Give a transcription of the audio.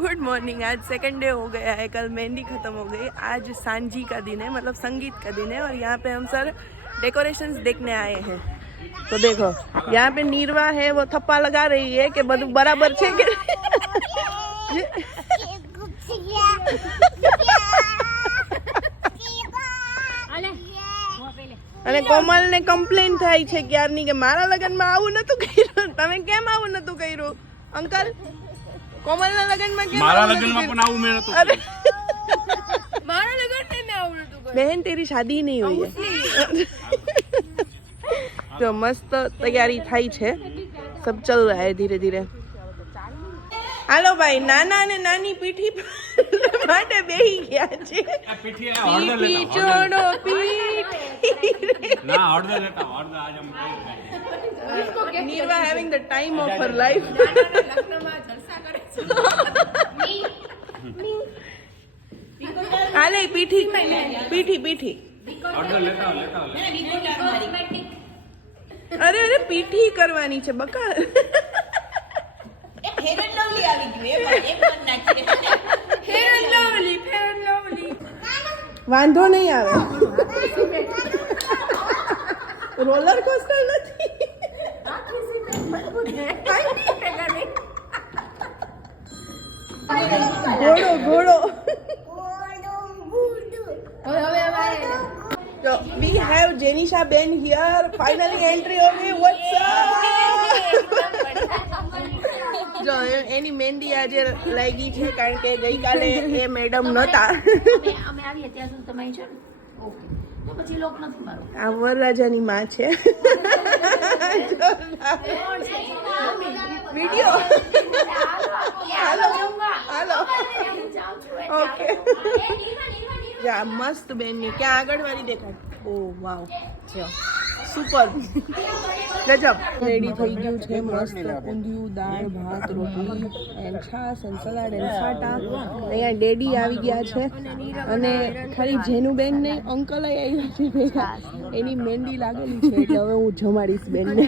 Good morning. आज second day हो गया है, कल मेहंदी खत्म हो गई, आज सांझी का दिन है, मतलब संगीत का दिन है। और यहाँ पे हम सर डेकोरेशंस देखने आए हैं। तो देखो यहाँ पे नीरवा है, वो थप्पा लगा रही है कि બધું બરાબર છે કે અને કોમલ ને કમ્પ્લેન થાય છે ક્યારની કે મારા લગ્નમાં આવું નતું કર્યું, તમે કેમ આવું નતું કર્યું અંકલ? કોમલ ના લગ્નમાં કેમ? મારા લગ્નમાં પણ આવું મેં નતું અરે મારા લગ્ન में આવું નતું કર્યું। बहन तेरी शादी नहीं हुई है। तो मस्त तैयारी થઈ છે, सब चल रहा है धीरे धीरे। હાલો ભાઈ, નાના અને નાની પીઠી માટે બેહી ગયા છે। પીઠી ચોડો પીઠી ના હળદર લેતા હળદર આજ हम Nirva having the time of her life. લગ્નમાં જલસા કરે છે। હાલે પીઠી પીઠી પીઠી હળદર લેતા અરે અરે પીઠી કરવાની છે બકા। વાંધો નહીં આવે, રોલર કોસ્ટર નથી। ઘોડો ઘોડો। So we have Jenisha Ben here. Finally entry हो गई। What's up? જો એની મહેંદી આજે લાગી છે કારણ કે ગઈકાલે એ મેડમ નહોતા। અમે આવીએ ત્યાં સુધી તમે છો ને? ઓકે, તો પછી લોક નથી મારો। આ વરરાજાની માં છે। વિડિયો હાલો હાલો ઓકે। યા મસ્ત બેનની ક્યાં આગળ વાળી દેખાય? ઓ વાવ, જો સુપર ગજબ। રેડી થઈ ગયું છે મસ્ત ઊંધિયું, દાળ ભાત, રોટલી એન્ડ છાસ એન્ડ સલાડ એન્ડ સાટા। અહીંયા ડેડી આવી ગયા છે અને ખાલી જેનુબેન ને અંકલ આવ્યા છે, એની મહેંદી લાગેલી છે એટલે હવે હું જમાડીશ બેનને।